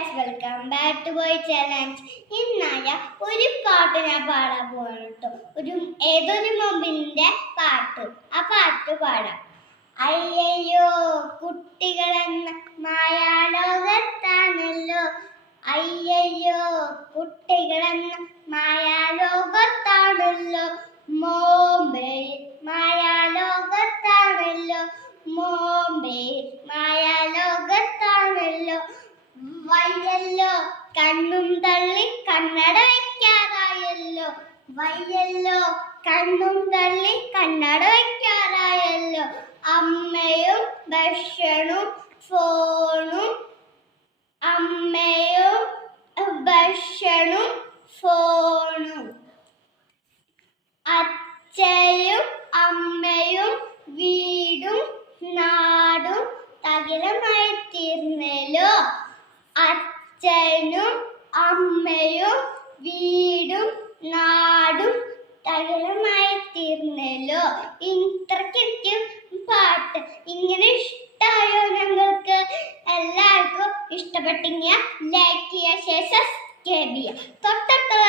Guys welcome back to boy challenge ഇന്നായ ഒരു പാട്ട് ഞാൻ പാടാൻ പോവാണ് ഒരു ഏതൊരു മൊബിലിന്റെ പാട്ട്. ആ പാട്ട് പാടാം. അയ്യയ്യോ കുട്ടികളെന്ന മായാലോകത്താണല്ലോ. അയ്യയ്യോ കുട്ടികളെന്ന മായാലോകത്താണല്ലോ. മോംബെ മായാലോകത്താണല്ലോ. മോംബെ മായാലോകത്താണല്ലോ വയ്യല്ലോ. കണ്ണും തള്ളി കണ്ണട വയ്ക്കാറായല്ലോ. വയ്യല്ലോ. കണ്ണും തള്ളി കണ്ണട വയ്ക്കാറായല്ലോ. അമ്മയും ഭക്ഷണവും ഫോണും അമ്മയും ഭക്ഷണവും ഫോണും. അച്ഛയും അമ്മയും വീടും നാടും തകിലമായി അച്ഛനും അമ്മയും വീടും നാടും തകരമായി തീർന്നല്ലോ. ഇത്രയ്ക്കും പാട്ട്. ഇങ്ങനെ ഇഷ്ടമായോ ഞങ്ങൾക്ക്? എല്ലാവർക്കും ഇഷ്ടപ്പെട്ടെങ്കിൽ ലൈക്ക് ചെയ്യുക ശേഷം തൊട്ടടുത്തുള്ള